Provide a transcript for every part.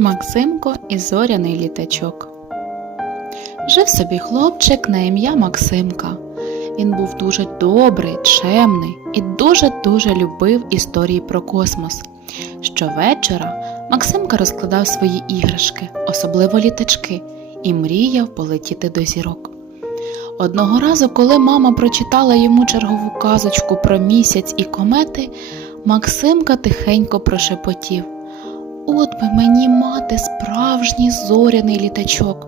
Максимко і зоряний літачок. Жив собі хлопчик на ім'я Максимка. Він був дуже добрий, чемний і дуже-дуже любив історії про космос. Щовечора Максимка розкладав свої іграшки, особливо літачки, і мріяв полетіти до зірок. Одного разу, коли мама прочитала йому чергову казочку про місяць і комети, Максимка тихенько прошепотів. От би мені мати справжній зоряний літачок.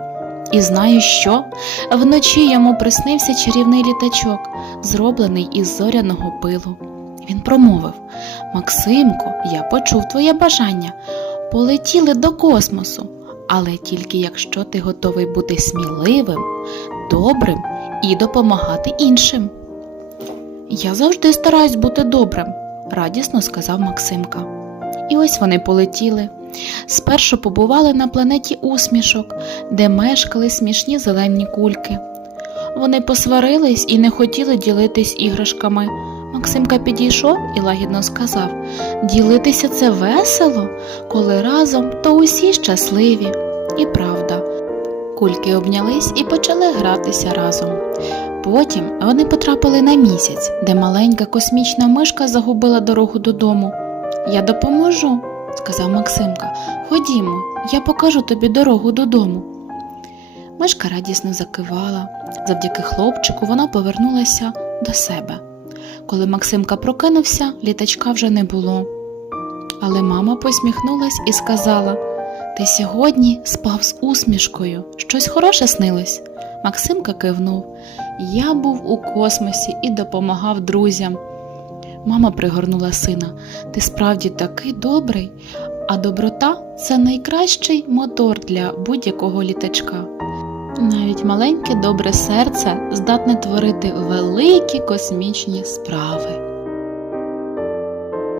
І знаю що? Вночі йому приснився чарівний літачок, зроблений із зоряного пилу. Він промовив Максимко, я почув твоє бажання. Полетіли до космосу, але тільки якщо ти готовий бути сміливим, добрим і допомагати іншим. Я завжди стараюсь бути добрим, радісно сказав Максимка. І ось вони полетіли. Спершу побували на планеті усмішок, де мешкали смішні зелені кульки. Вони посварились і не хотіли ділитись іграшками. Максимка підійшов і лагідно сказав Ділитися це весело, коли разом, то усі щасливі. І правда. Кульки обнялись і почали гратися разом. Потім вони потрапили на місяць, де маленька космічна мишка загубила дорогу додому. Я допоможу, сказав Максимка. Ходімо, я покажу тобі дорогу додому. Мишка радісно закивала. Завдяки хлопчику вона повернулася до себе. Коли Максимка прокинувся, літачка вже не було. Але мама посміхнулась і сказала: Ти сьогодні спав з усмішкою, щось хороше снилось. Максимка кивнув. Я був у космосі і допомагав друзям. Мама пригорнула сина. Ти справді такий добрий, а доброта це найкращий мотор для будь-якого літачка. Навіть маленьке добре серце здатне творити великі космічні справи.